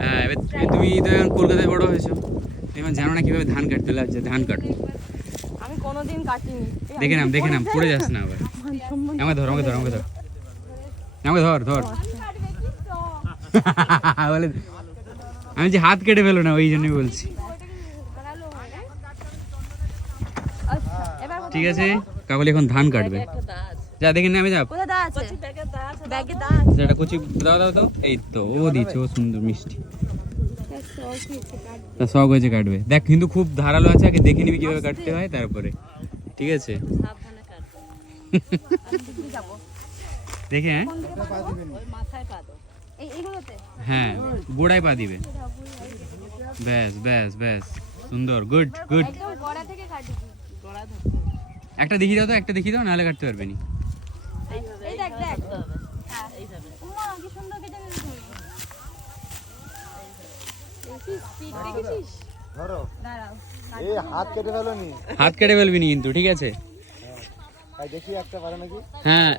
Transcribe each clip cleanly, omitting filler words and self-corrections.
হ্যাঁ, এবার তুমি তো এখন কলকাতায় বড় হয়েছো, এবার জানো না কিভাবে ধান কাটতে লাগছে। ধান কাটো, আমি কোনোদিন কাটিনি। দেখে নাম পড়ে যাস না আবার। আমাকে ধর আমাকে ধর আমাকে ধর আমাকে ধর ধর বলে আমি যে হাত কেটে ফেলো না, ওই জন্যই বলছি। ঠিক আছে, কাকলি এখন ধান কাটবে। যা দেখে নেমে যা, একটা কুচি দাও দাও দাও। এই তো ও দিচ্ছে, ও সুন্দর মিষ্টি, তা শখ হয়েছে কাটবে। দেখ কিন্তু খুব ধারালো আছে, আগে দেখে নিবি কিভাবে কাটতে হয় তারপরে। ঠিক আছে দেখে। হ্যাঁ, গোড়ায় পা দিবে। ব্যাস ব্যাস ব্যাস, সুন্দর, গুড গুড। একটা দেখিয়ে দাও তো, একটা দেখিয়ে দাও, নাহলে কাটতে পারবে না। হাত কেটে ফেলবি নি কিন্তু, ঠিক আছে? হ্যাঁ,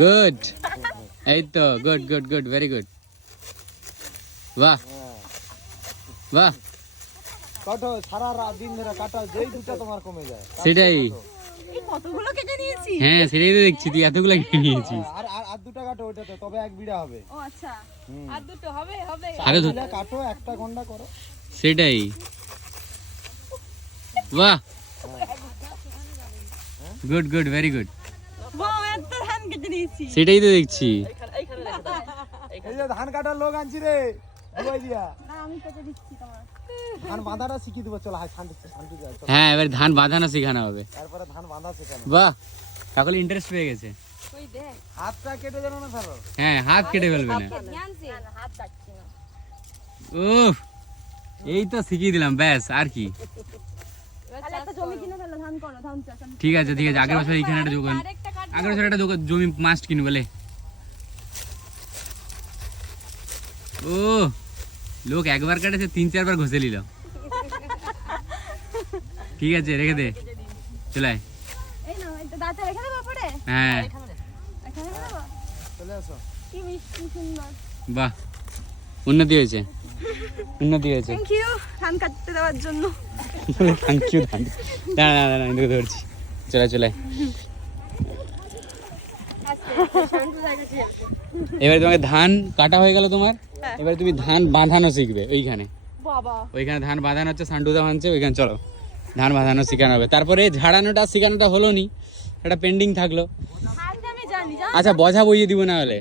গুড। এই তো good good good, very good. বাহ বাহ, কাটো সারা রাত দিন ধরে কাটাও, যেই দুটো তোমার কমে যায় সেটাই। কতগুলো কেটে নিয়েছি। হ্যাঁ, সেটাই তো দেখছি, তুই এতগুলো কেটে নিয়েছিস। আর আর দুটো কাটো ওটাতে, তবে এক বিড়া হবে। ও আচ্ছা, আর দুটো হবে হবে। আরে কাটো, একটা ঘন্টা করো। সেটাই, বাহ, গুড গুড, ভেরি গুড। এত ধান কেটে নিয়েছি। সেটাই তো দেখছি। এই যে ধান কাটার লোক আনছি রে, দুবাই দিয়া। না, আমি কেটে দিচ্ছি তোমার। ধান বাঁধাটা শিখিয়ে দেবো, চলো। হাই শান্তি শান্তি যায়। হ্যাঁ, এবার ধান বাঁধানো শেখানো হবে। তারপরে ধান বাঁধা শেখানো। বাহ, কাকলি ইন্টারেস্ট পেয়ে গেছে। ওই দেখ, হাতটা কেটে যেন না ফেলো। হ্যাঁ, হাত কেটে ফেলবে না। হাত কাটছি না। উফ, এই তো শিখিয়ে দিলাম, ব্যাস আর কি। তাহলে একটা জমি কিনে ফেলো, ধান করো, ধান চাষ। ঠিক আছে ঠিক আছে, আগের বছর এইখানে একটা দোকান, আগের বছর একটা দোকান জমি মাস্ট কিনবো বলে। ও লোক একবার কাটেছে, 3-4 বার ঘষে নিল। ঠিক আছে, রেখে দে, চলে। এই নাও, এটা দাঁতে রেখে দেবো পরে। হ্যাঁ, এখানে রেখে দেবো। চলে আসো। কি মিষ্টি সুন্দর। বাহ, উন্নতি হয়েছে, উন্নতি হয়েছে। থ্যাংক ইউ ধান কাটতে দেওয়ার জন্য। Thank you. দাঁড়া দাঁড়া দাঁড়া, আমি ধরছি। চলে চলে, এবারে তোমাকে ধান কাটা হয়ে গেল তোমার, এবারে তুমি ধান বাঁধানো শিখবে। ওইখানে বাবা, ওইখানে ধান বাঁধানো হচ্ছে, সান্ডুদা ভাঙছে, ওইখানে চলো ধান বাঁধানো শেখানো হবে। তারপরে ঝাড়ানোটা শেখানোটা হলো নি, এটা পেন্ডিং থাকলো। আমি জানি। আচ্ছা, বোঝা বইয়ে দিব না হলে।